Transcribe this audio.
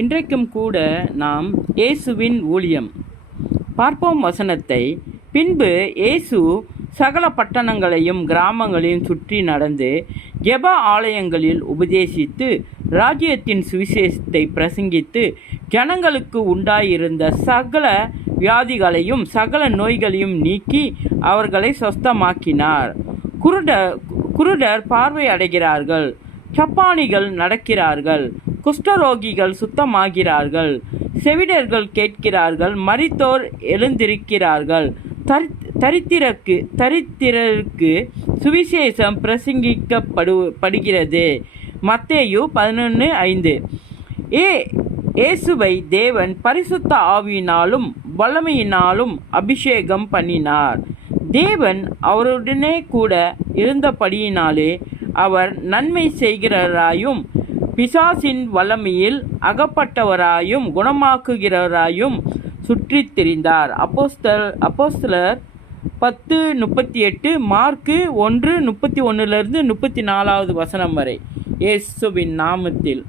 இன்றைக்கும் கூட நாம் இயேசுவின் ஊழியம் பார்ப்போம் வசனத்தை. பின்பு இயேசு சகல பட்டணங்களையும் கிராமங்களையும் சுற்றி நடந்து ஜெப ஆலயங்களில் உபதேசித்து ராஜ்யத்தின் சுவிசேஷத்தை பிரசங்கித்து ஜனங்களுக்கு உண்டாயிருந்த சகல வியாதிகளையும் சகல நோய்களையும் நீக்கி அவர்களை சொஸ்தமாக்கினார். குருடர் பார்வை அடைகிறார்கள், சப்பானிகள் நடக்கிறார்கள், குஷ்டரோகிகள் சுத்தமாகிறார்கள், செவிடர்கள் கேட்கிறார்கள், மரித்தோர் எழுந்திருக்கிறார்கள், தரித்திரருக்கு சுவிசேஷம் பிரசங்கிக்கப்படுகிறது. மத்தேயு 11:5. இயேசுவை தேவன் பரிசுத்த ஆவியினாலும் வல்லமையினாலும் அபிஷேகம் பண்ணினார். தேவன் அவருடனே கூட இருந்தபடியினாலே அவர் நன்மை செய்கிறவராயும் பிசாசின் வல்லமையில் அகப்பட்டவராயும் குணமாக்குகிறவராயும் சுற்றித் திரிந்தார். அப்போஸ்தலர் 10:38, மார்க்கு 1:31-34 வசனம் வரை. இயேசுவின் நாமத்தில்.